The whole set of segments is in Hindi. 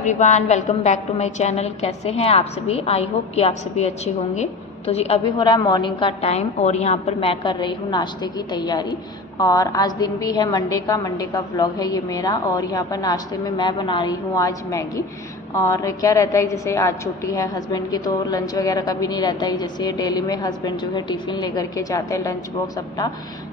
Everyone, welcome back to my channel. कैसे हैं आप सभी? आई होप कि आप सभी अच्छे होंगे। तो जी अभी हो रहा है मॉर्निंग का टाइम और यहाँ पर मैं कर रही हूँ नाश्ते की तैयारी। और आज दिन भी है मंडे का व्लॉग है ये मेरा। और यहाँ पर नाश्ते में मैं बना रही हूँ आज मैगी। और क्या रहता है, जैसे आज छुट्टी है हस्बैंड की तो लंच वगैरह का भी नहीं रहता है। जैसे डेली में हस्बैंड जो है टिफ़िन लेकर के जाते हैं, लंच बॉक्स अपना।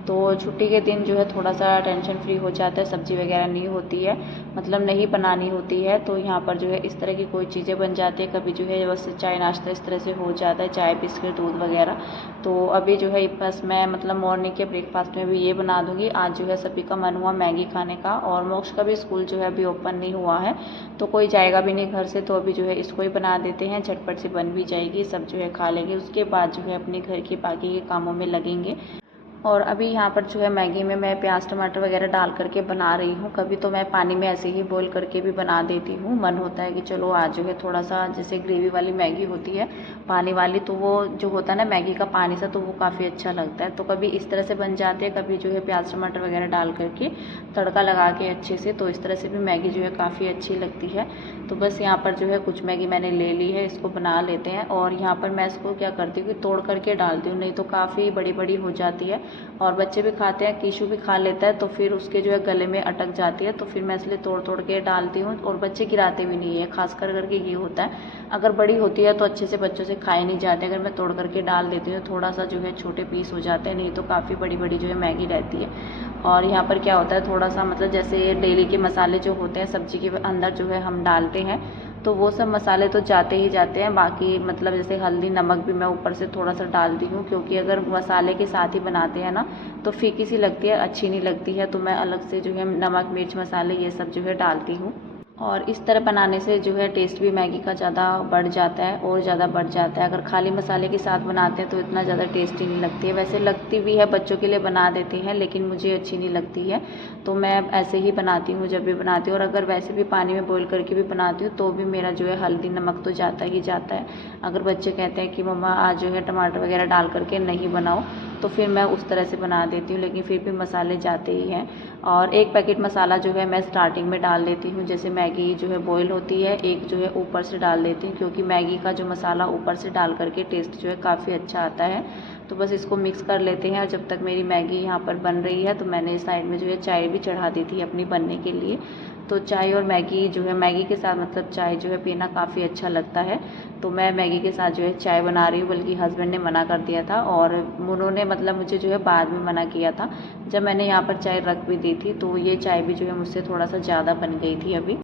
तो छुट्टी के दिन जो है थोड़ा सा टेंशन फ्री हो जाता है, सब्ज़ी वगैरह नहीं होती है, मतलब नहीं बनानी होती है। तो यहाँ पर जो है इस तरह की कोई चीज़ें बन जाती है। कभी जो है बस चाय नाश्ता इस तरह से हो जाता है, चाय बिस्किट दूध वगैरह। तो अभी जो है बस मैं मतलब मॉर्निंग के ब्रेकफास्ट में भी ये बना दूँगी। आज जो है सभी का मन हुआ मैगी खाने का, और मोक्ष का भी स्कूल जो है अभी ओपन नहीं हुआ है तो कोई जाएगा भी नहीं घर से। तो अभी जो है इसको ही बना देते हैं, झटपट से बन भी जाएगी, सब जो है खा लेंगे। उसके बाद जो है अपने घर के बाकी के कामों में लगेंगे। और अभी यहाँ पर जो है मैगी में मैं प्याज टमाटर वगैरह डाल करके बना रही हूँ। कभी तो मैं पानी में ऐसे ही बॉईल करके भी बना देती हूँ। मन होता है कि चलो आज जो है थोड़ा सा, जैसे ग्रेवी वाली मैगी होती है पानी वाली, तो वो जो होता है ना मैगी का पानी सा, तो वो काफ़ी अच्छा लगता है। तो कभी इस तरह से बन जाते हैं, कभी जो है प्याज टमाटर वगैरह डाल करके तड़का लगा के अच्छे से, तो इस तरह से भी मैगी जो है काफ़ी अच्छी लगती है। तो बस यहाँ पर जो है कुछ मैगी मैंने ले ली है, इसको बना लेते हैं। और यहाँ पर मैं इसको क्या करती हूँ कि तोड़ करके डालती हूँ, नहीं तो काफ़ी बड़ी बड़ी हो जाती है और बच्चे भी खाते हैं, कीशु भी खा लेता है, तो फिर उसके जो है गले में अटक जाती है। तो फिर मैं इसलिए तोड़ तोड़ के डालती हूँ, और बच्चे गिराते भी नहीं है, खास कर करके ये होता है। अगर बड़ी होती है तो अच्छे से बच्चों से खाए नहीं जाते। अगर मैं तोड़ करके डाल देती हूँ थोड़ा सा जो है छोटे पीस हो जाते हैं, नहीं तो काफ़ी बड़ी बड़ी जो है मैगी रहती है। और यहाँ पर क्या होता है, थोड़ा सा मतलब जैसे डेली के मसाले जो होते हैं सब्जी के अंदर जो है हम डालते हैं, तो वो सब मसाले तो जाते ही जाते हैं। बाकी मतलब जैसे हल्दी नमक भी मैं ऊपर से थोड़ा सा डालती हूँ, क्योंकि अगर मसाले के साथ ही बनाते हैं ना तो फीकी सी लगती है, अच्छी नहीं लगती है। तो मैं अलग से जो है नमक मिर्च मसाले ये सब जो है डालती हूँ। और इस तरह बनाने से जो है टेस्ट भी मैगी का ज़्यादा बढ़ जाता है, और ज़्यादा बढ़ जाता है। अगर खाली मसाले के साथ बनाते हैं तो इतना ज़्यादा टेस्टी नहीं लगती है। वैसे लगती भी है, बच्चों के लिए बना देते हैं, लेकिन मुझे अच्छी नहीं लगती है। तो मैं ऐसे ही बनाती हूँ जब भी बनाती हूँ। और अगर वैसे भी पानी में बॉईल करके भी बनाती हूँ तो भी मेरा जो है हल्दी नमक तो जाता ही जाता है। अगर बच्चे कहते हैं कि मम्मा आज जो है टमाटर वगैरह डाल करके नहीं बनाओ, तो फिर मैं उस तरह से बना देती हूँ, लेकिन फिर भी मसाले जाते ही हैं। और एक पैकेट मसाला जो है मैं स्टार्टिंग में डाल देती हूँ, जैसे मैगी जो है बॉईल होती है, एक जो है ऊपर से डाल देती हूँ, क्योंकि मैगी का जो मसाला ऊपर से डाल करके टेस्ट जो है काफ़ी अच्छा आता है। तो बस इसको मिक्स कर लेते हैं। और जब तक मेरी मैगी यहाँ पर बन रही है तो मैंने साइड में जो है चाय भी चढ़ा दी थी अपनी बनने के लिए। तो चाय और मैगी जो है, मैगी के साथ मतलब चाय जो है पीना काफ़ी अच्छा लगता है। तो मैं मैगी के साथ जो है चाय बना रही हूँ, बल्कि हस्बैंड ने मना कर दिया था, और उन्होंने मतलब मुझे जो है बाद में मना किया था जब मैंने यहाँ पर चाय रख भी दी थी। तो ये चाय भी जो है मुझसे थोड़ा सा ज़्यादा बन गई थी अभी।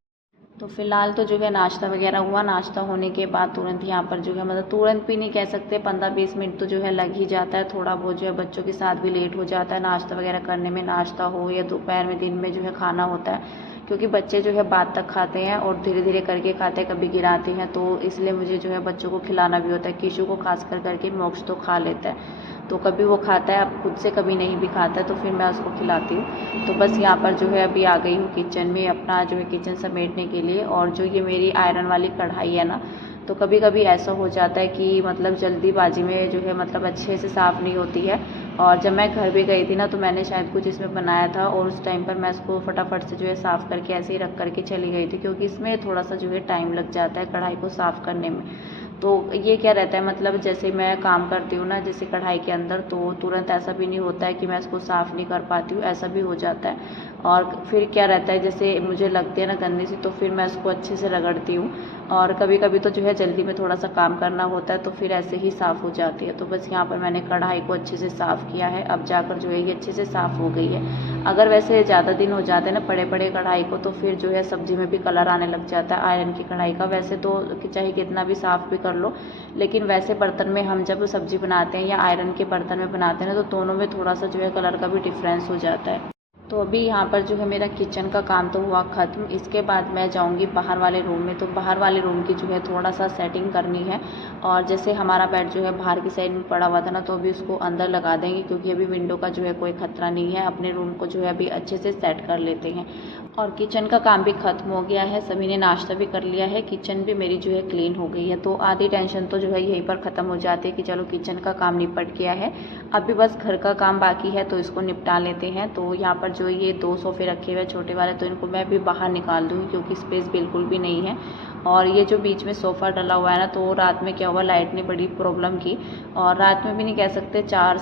तो फिलहाल तो जो है नाश्ता वगैरह हुआ। नाश्ता होने के बाद तुरंत यहाँ पर जो है, मतलब तुरंत भी नहीं कह सकते, 15-20 मिनट तो जो है लग ही जाता है। थोड़ा बहुत जो है बच्चों के साथ भी लेट हो जाता है नाश्ता वगैरह करने में, नाश्ता हो या दोपहर में दिन में जो है खाना होता है, क्योंकि बच्चे जो है बाद तक खाते हैं और धीरे धीरे करके खाते हैं, कभी गिराते हैं। तो इसलिए मुझे जो है बच्चों को खिलाना भी होता है। कीशु को खास कर करके, मोक्ष तो खा लेता है, तो कभी वो खाता है, अब खुद से कभी नहीं भी खाता है, तो फिर मैं उसको खिलाती हूँ। तो बस यहाँ पर जो है अभी आ गई हूँ किचन में, अपना जो है किचन समेटने के लिए। और जो ये मेरी आयरन वाली कढ़ाई है ना, तो कभी कभी ऐसा हो जाता है कि मतलब जल्दीबाजी में जो है मतलब अच्छे से साफ़ नहीं होती है। और जब मैं घर भी गई थी ना तो मैंने शायद कुछ इसमें बनाया था, और उस टाइम पर मैं इसको फटाफट से जो है साफ़ करके ऐसे ही रख करके चली गई थी, क्योंकि इसमें थोड़ा सा जो है टाइम लग जाता है कढ़ाई को साफ़ करने में। तो ये क्या रहता है, मतलब जैसे मैं काम करती हूँ ना जैसे कढ़ाई के अंदर, तो तुरंत ऐसा भी नहीं होता है कि मैं इसको साफ़ नहीं कर पाती हूँ, ऐसा भी हो जाता है। और फिर क्या रहता है, जैसे मुझे लगती है ना गंदी सी, तो फिर मैं इसको अच्छे से रगड़ती हूँ। और कभी कभी तो जो है जल्दी में थोड़ा सा काम करना होता है, तो फिर ऐसे ही साफ़ हो जाती है। तो बस यहाँ पर मैंने कढ़ाई को अच्छे से साफ़ किया है, अब जाकर जो है ये अच्छे से साफ़ हो गई है। अगर वैसे ज़्यादा दिन हो जाते हैं ना पड़े पड़े कढ़ाई को, तो फिर जो है सब्ज़ी में भी कलर आने लग जाता है आयरन की कढ़ाई का। वैसे तो चाहे कितना भी साफ़ भी कर लो, लेकिन वैसे बर्तन में हम जब सब्ज़ी बनाते हैं या आयरन के बर्तन में बनाते हैं ना, तो दोनों में थोड़ा सा जो है कलर का भी डिफरेंस हो जाता है। तो अभी यहाँ पर जो है मेरा किचन का काम तो हुआ ख़त्म। इसके बाद मैं जाऊँगी बाहर वाले रूम में। तो बाहर वाले रूम की जो है थोड़ा सा सेटिंग करनी है। और जैसे हमारा बेड जो है बाहर की साइड में पड़ा हुआ था ना, तो अभी उसको अंदर लगा देंगे, क्योंकि अभी विंडो का जो है कोई ख़तरा नहीं है। अपने रूम को जो है अभी अच्छे से सेट कर लेते हैं। और किचन का काम भी ख़त्म हो गया है, सभी ने नाश्ता भी कर लिया है, किचन भी मेरी जो है क्लीन हो गई है। तो आधी टेंशन तो जो है यहीं पर ख़त्म हो जाती है कि चलो किचन का काम निपट गया है, अभी बस घर का काम बाकी है तो इसको निपटा लेते हैं। तो यहाँ पर जो ये 2 सोफ़े रखे हुए हैं छोटे वाले, तो इनको मैं भी बाहर निकाल दूँगी क्योंकि स्पेस बिल्कुल भी नहीं है। और ये जो बीच में सोफ़ा डला हुआ है ना, तो रात में क्या हुआ, लाइट ने बड़ी प्रॉब्लम की और रात में भी नहीं कह सकते, 4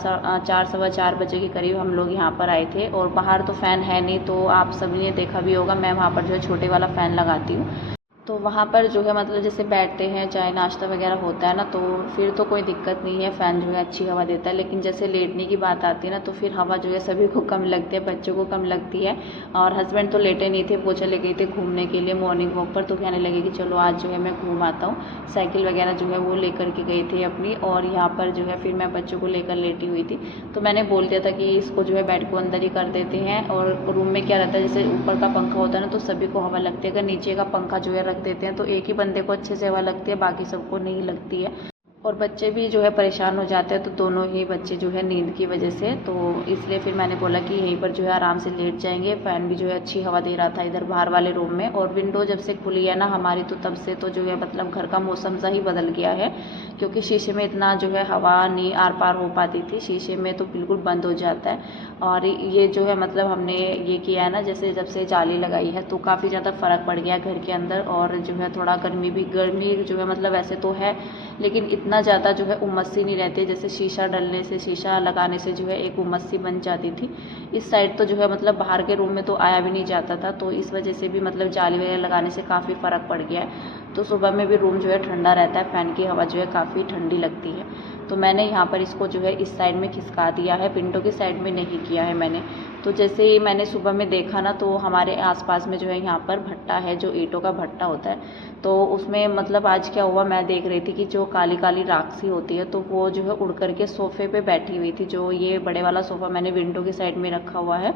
सवा 4 बजे के करीब हम लोग यहाँ पर आए थे। और बाहर तो फ़ैन है नहीं, तो आप सभी ने देखा भी होगा, मैं वहाँ पर जो है छोटे वाला फ़ैन लगाती हूँ। तो वहाँ पर जो है मतलब जैसे बैठते हैं, चाय नाश्ता वगैरह होता है ना, तो फिर तो कोई दिक्कत नहीं है, फ़ैन जो है अच्छी हवा देता है। लेकिन जैसे लेटने की बात आती है ना, तो फिर हवा जो है सभी को कम लगती है, बच्चों को कम लगती है। और हस्बैंड तो लेटे नहीं थे, वो चले गए थे घूमने के लिए मॉर्निंग वॉक पर, तो कहने लगे कि चलो आज जो है मैं घूम आता हूँ। साइकिल वगैरह जो है वो लेकर के गए थे अपनी, और यहाँ पर जो है फिर मैं बच्चों को लेकर लेटी हुई थी। तो मैंने बोल दिया था कि इसको जो है बेड को अंदर ही कर देते हैं। और रूम में क्या रहता है, जैसे ऊपर का पंखा होता है ना, तो सभी को हवा लगती है। अगर नीचे का पंखा जो है रख देते हैं तो एक ही बंदे को अच्छे से हवा लगती है, बाकी सबको नहीं लगती है। और बच्चे भी जो है परेशान हो जाते हैं, तो दोनों ही बच्चे जो है नींद की वजह से, तो इसलिए फिर मैंने बोला कि यहीं पर जो है आराम से लेट जाएंगे। फ़ैन भी जो है अच्छी हवा दे रहा था इधर बाहर वाले रूम में। और विंडो जब से खुली है ना हमारी, तो तब से तो जो है मतलब घर का मौसम सा ही बदल गया है, क्योंकि शीशे में इतना जो है हवा नहीं आर पार हो पाती थी, शीशे में तो बिल्कुल बंद हो जाता है। और ये जो है मतलब हमने ये किया है ना, जैसे जब से जाली लगाई है, तो काफ़ी ज़्यादा फ़र्क पड़ गया घर के अंदर। और जो है थोड़ा गर्मी जो है मतलब वैसे तो है, लेकिन इतना ज़्यादा जो है उमस सी नहीं रहती, जैसे शीशा लगाने से जो है एक उमस सी बन जाती थी। इस साइड तो जो है मतलब बाहर के रूम में तो आया भी नहीं जाता था, तो इस वजह से भी मतलब जाली वगैरह लगाने से काफ़ी फ़र्क पड़ गया है। तो सुबह में भी रूम जो है ठंडा रहता है, फ़ैन की हवा जो है काफ़ी ठंडी लगती है। तो मैंने यहाँ पर इसको जो है इस साइड में खिसका दिया है, विंडो की साइड में नहीं किया है मैंने। तो जैसे ही मैंने सुबह में देखा ना, तो हमारे आसपास में जो है यहाँ पर भट्टा है, जो ईंटों का भट्टा होता है, तो उसमें मतलब आज क्या हुआ, मैं देख रही थी कि जो काली काली राख सी होती है, तो वो जो है उड़ करके सोफ़े पे बैठी हुई थी। जो ये बड़े वाला सोफ़ा मैंने विंडो की साइड में रखा हुआ है,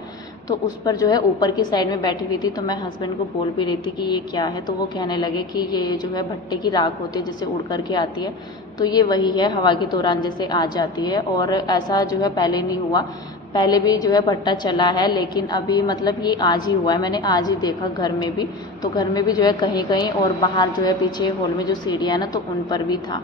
तो उस पर जो है ऊपर की साइड में बैठी हुई थी। तो मैं हस्बैंड को बोल भी रही थी कि ये क्या है, तो वो कहने लगे कि ये जो है भट्टे की राख होती है, जैसे उड़ करके आती है, तो ये वही है, हवा के दौरान जैसे आ जाती है। और ऐसा जो है पहले नहीं हुआ, पहले भी जो है भट्टा चला है, लेकिन अभी मतलब ये आज ही हुआ है, मैंने आज ही देखा घर में भी। तो घर में भी जो है कहीं कहीं, और बाहर जो है पीछे हॉल में जो सीढ़ियाँ है ना, तो उन पर भी था।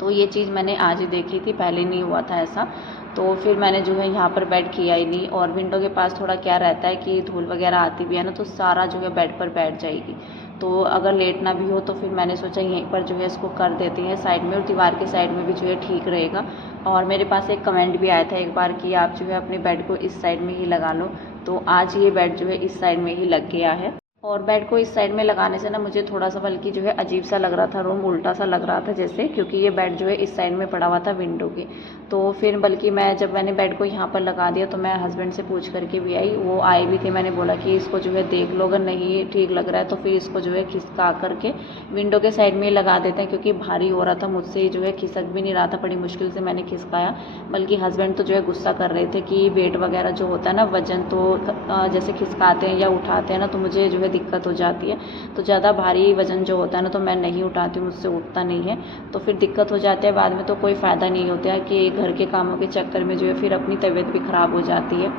तो ये चीज़ मैंने आज ही देखी थी, पहले नहीं हुआ था ऐसा। तो फिर मैंने जो है यहाँ पर बेड किया ही नहीं। और विंडो के पास थोड़ा क्या रहता है कि धूल वगैरह आती भी है ना, तो सारा जो है बेड पर बैठ जाएगी। तो अगर लेटना भी हो, तो फिर मैंने सोचा यहीं पर जो है इसको कर देते हैं साइड में, और दीवार के साइड में भी जो है ठीक रहेगा। और मेरे पास एक कमेंट भी आया था एक बार कि आप जो है अपने बेड को इस साइड में ही लगा लो, तो आज ये बेड जो है इस साइड में ही लग गया है। और बेड को इस साइड में लगाने से ना मुझे थोड़ा सा बल्कि जो है अजीब सा लग रहा था, रूम उल्टा सा लग रहा था जैसे, क्योंकि ये बेड जो है इस साइड में पड़ा हुआ था विंडो के। तो फिर बल्कि मैंने बेड को यहाँ पर लगा दिया, तो मैं हस्बैंड से पूछ करके भी आई, वो आए भी थे। मैंने बोला कि इसको जो है देख लो, अगर नहीं ठीक लग रहा है तो फिर इसको जो है खिसका करके विंडो के साइड में ही लगा देते हैं, क्योंकि भारी हो रहा था मुझसे, जो है खिसक भी नहीं रहा था, बड़ी मुश्किल से मैंने खिसकाया। बल्कि हस्बैंड तो जो है गुस्सा कर रहे थे कि वेट वगैरह जो होता है ना, वजन, तो जैसे खिसकाते हैं या उठाते हैं ना, तो मुझे जो है दिक्कत हो जाती है। तो ज़्यादा भारी वज़न जो होता है ना, तो मैं नहीं उठाती हूँ, मुझसे उठता नहीं है, तो फिर दिक्कत हो जाती है बाद में, तो कोई फ़ायदा नहीं होता है कि घर के कामों के चक्कर में जो है फिर अपनी तबीयत भी ख़राब हो जाती है।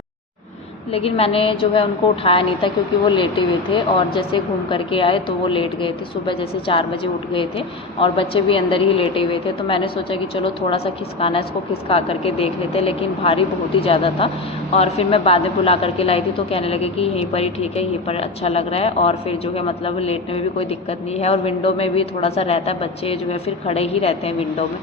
लेकिन मैंने जो है उनको उठाया नहीं था, क्योंकि वो लेटे हुए थे, और जैसे घूम करके आए तो वो लेट गए थे। सुबह जैसे 4 बजे उठ गए थे, और बच्चे भी अंदर ही लेटे हुए थे। तो मैंने सोचा कि चलो थोड़ा सा खिसकाना, इसको खिसका करके देख लेते, लेकिन भारी बहुत ही ज़्यादा था। और फिर मैं बाद में बुला करके लाई थी, तो कहने लगे कि यहीं पर ही ठीक है, यहीं पर अच्छा लग रहा है, और फिर जो है मतलब लेटने में भी कोई दिक्कत नहीं है। और विंडो में भी थोड़ा सा रहता है, बच्चे जो है फिर खड़े ही रहते हैं विंडो में।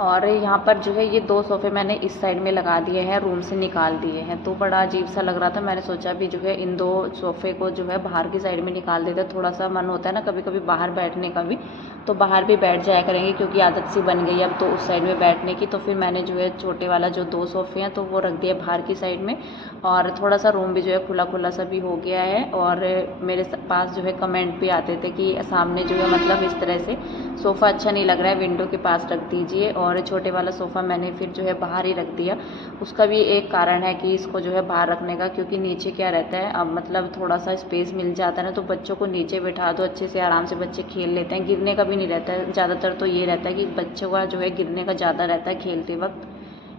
और यहाँ पर जो है ये 2 सोफ़े मैंने इस साइड में लगा दिए हैं, रूम से निकाल दिए हैं, तो बड़ा अजीब सा लग रहा था। मैंने सोचा भी जो है इन 2 सोफ़े को जो है बाहर की साइड में निकाल देते, थोड़ा सा मन होता है ना कभी कभी बाहर बैठने का भी, तो बाहर भी बैठ जाया करेंगे, क्योंकि आदत सी बन गई अब तो उस साइड में बैठने की। तो फिर मैंने जो है छोटे वाला जो 2 सोफ़े हैं, तो वो रख दिया बाहर की साइड में। और थोड़ा सा रूम भी जो है खुला खुला सा भी हो गया है। और मेरे पास जो है कमेंट भी आते थे कि सामने जो है मतलब इस तरह से सोफ़ा अच्छा नहीं लग रहा है, विंडो के पास रख दीजिए। और छोटे वाला सोफ़ा मैंने फिर जो है बाहर ही रख दिया। उसका भी एक कारण है कि इसको जो है बाहर रखने का, क्योंकि नीचे क्या रहता है, अब मतलब थोड़ा सा स्पेस मिल जाता है ना, तो बच्चों को नीचे बैठा दो, अच्छे से आराम से बच्चे खेल लेते हैं, गिरने का भी नहीं रहता है। ज़्यादातर तो ये रहता है कि बच्चों का जो है गिरने का ज़्यादा रहता है खेलते वक्त,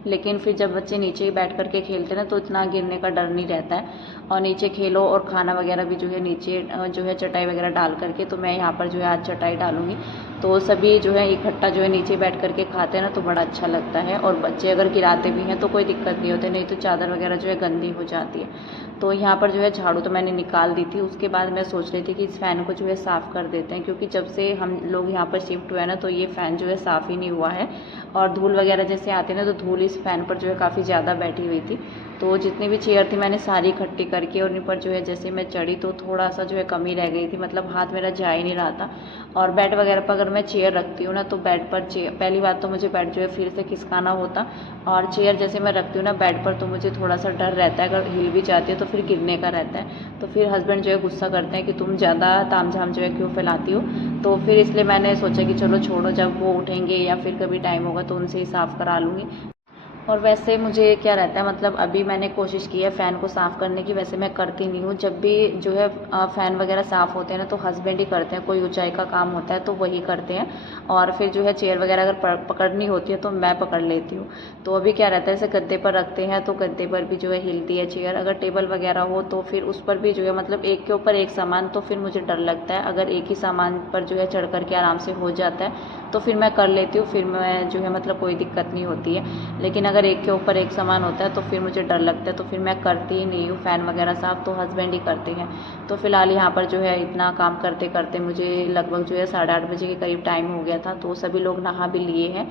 लेकिन फिर जब बच्चे नीचे ही बैठ करके खेलते हैं ना, तो इतना गिरने का डर नहीं रहता है। और नीचे खेलो, और खाना वगैरह भी जो है नीचे जो है चटाई वगैरह डाल करके, तो मैं यहाँ पर जो है आज चटाई डालूँगी। तो सभी जो है इकट्ठा जो है नीचे बैठ करके खाते हैं ना, तो बड़ा अच्छा लगता है। और बच्चे अगर गिराते भी हैं तो कोई दिक्कत नहीं होती, नहीं तो चादर वगैरह जो है गंदी हो जाती है। तो यहाँ पर जो है झाड़ू तो मैंने निकाल दी थी। उसके बाद मैं सोच रही थी कि इस फ़ैन को जो है साफ़ कर देते हैं, क्योंकि जब से हम लोग यहाँ पर शिफ्ट हुए हैं ना, तो ये फ़ैन जो है साफ़ ही नहीं हुआ है। और धूल वगैरह जैसे आती है ना, तो धूल इस फ़ैन पर जो है काफ़ी ज़्यादा बैठी हुई थी। तो जितनी भी चेयर थी मैंने सारी इकट्ठी करके, और इन पर जो है जैसे मैं चढ़ी तो थोड़ा सा जो है कमी रह गई थी, मतलब हाथ मेरा जा ही नहीं रहा था। और बेड वगैरह पर अगर मैं चेयर रखती हूँ ना, तो बेड पर पहली बात तो मुझे बेड जो है फिर से खिसकाना होता, और चेयर जैसे मैं रखती हूँ ना बेड पर, तो मुझे थोड़ा सा डर रहता है, अगर हिल भी जाती है तो फिर गिरने का रहता है। तो फिर हस्बैंड जो है गुस्सा करते हैं कि तुम ज़्यादा तामझाम जो है क्यों फैलाती हो। तो फिर इसलिए मैंने सोचा कि चलो छोड़ो, जब वो उठेंगे या फिर कभी टाइम होगा तो उनसे ही साफ़ करा लूँगी। और वैसे मुझे क्या रहता है, मतलब अभी मैंने कोशिश की है फ़ैन को साफ़ करने की, वैसे मैं करती नहीं हूँ। जब भी जो है फ़ैन वगैरह साफ़ होते हैं ना, तो हस्बैंड ही करते हैं, कोई ऊंचाई का काम होता है तो वही करते हैं। और फिर जो है चेयर वगैरह अगर पकड़नी होती है तो मैं पकड़ लेती हूँ। तो अभी क्या रहता है, जैसे गद्दे पर रखते हैं तो गद्दे पर भी जो है हिलती है चेयर। अगर टेबल वगैरह हो तो फिर उस पर भी जो है, मतलब एक के ऊपर एक सामान, तो फिर मुझे डर लगता है। अगर एक ही सामान पर जो है चढ़ कर के आराम से हो जाता है तो फिर मैं कर लेती हूँ, फिर मैं जो है मतलब कोई दिक्कत नहीं होती है। लेकिन अगर एक के ऊपर एक सामान होता है तो फिर मुझे डर लगता है, तो फिर मैं करती ही नहीं हूँ फ़ैन वगैरह साफ़, तो हस्बैंड ही करते हैं। तो फ़िलहाल यहाँ पर जो है इतना काम करते करते मुझे लगभग जो है 8:30 बजे के करीब टाइम हो गया था। तो सभी लोग नहा भी लिए हैं,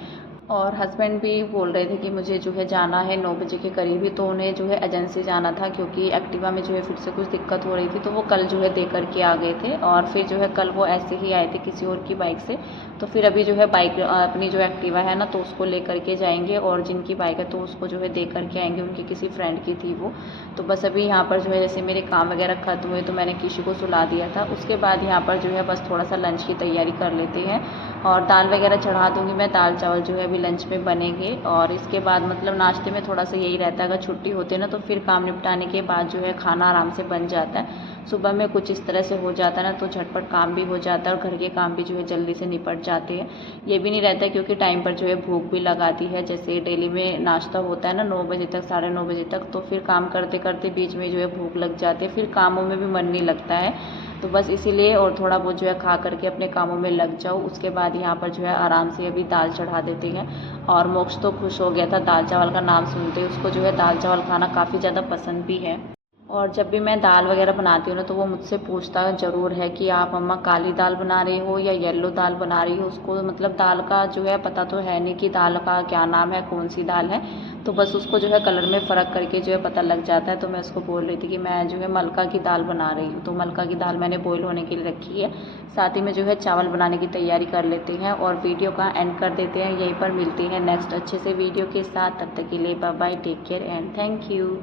और हस्बैंड भी बोल रहे थे कि मुझे जो है जाना है 9 बजे के करीब ही, तो उन्हें जो है एजेंसी जाना था, क्योंकि एक्टिवा में जो है फिर से कुछ दिक्कत हो रही थी। तो वो कल जो है दे करके आ गए थे, और फिर जो है कल वो ऐसे ही आए थे किसी और की बाइक से। तो फिर अभी जो है बाइक अपनी जो एक्टिवा है ना, तो उसको ले करके जाएंगे, और जिनकी बाइक है तो उसको जो है दे करके आएंगे, उनकी किसी फ्रेंड की थी वो। तो बस अभी यहाँ पर जो है जैसे मेरे काम वगैरह खत्म हुए तो मैंने किसी को सुला दिया था। उसके बाद यहाँ पर जो है बस थोड़ा सा लंच की तैयारी कर लेते हैं, और दाल वगैरह चढ़ा दूँगी मैं। दाल चावल जो है अभी लंच में बनेंगे, और इसके बाद मतलब नाश्ते में थोड़ा सा यही रहता है, अगर छुट्टी होती है ना तो फिर काम निपटाने के बाद जो है खाना आराम से बन जाता है। सुबह में कुछ इस तरह से हो जाता है ना, तो झटपट काम भी हो जाता है, और घर के काम भी जो है जल्दी से निपट जाते हैं। ये भी नहीं रहता है, क्योंकि टाइम पर जो है भूख भी लगाती है। जैसे डेली में नाश्ता होता है ना 9 बजे तक, 9:30 बजे तक, तो फिर काम करते करते बीच में जो है भूख लग जाती है, फिर कामों में भी मन नहीं लगता है। तो बस इसीलिए, और थोड़ा बहुत जो है खा करके अपने कामों में लग जाओ। उसके बाद यहाँ पर जो है आराम से अभी दाल चढ़ा देते हैं। और मोक्ष तो खुश हो गया था दाल चावल का नाम सुनते, उसको जो है दाल चावल खाना काफ़ी ज़्यादा पसंद भी है। और जब भी मैं दाल वगैरह बनाती हूँ ना, तो वो मुझसे पूछता ज़रूर है कि आप मम्मा काली दाल बना रही हो या येलो दाल बना रही हो। उसको मतलब दाल का जो है पता तो है नहीं कि दाल का क्या नाम है, कौन सी दाल है। तो बस उसको जो है कलर में फ़र्क करके जो है पता लग जाता है। तो मैं उसको बोल रही थी कि मैं जो है मलका की दाल बना रही हूँ। तो मलका की दाल मैंने बॉईल होने के लिए रखी है। साथ ही में जो है चावल बनाने की तैयारी कर लेते हैं, और वीडियो का एंड कर देते हैं। यहीं पर मिलते हैं नेक्स्ट अच्छे से वीडियो के साथ। तब तक के लिए bye bye, take care and thank you.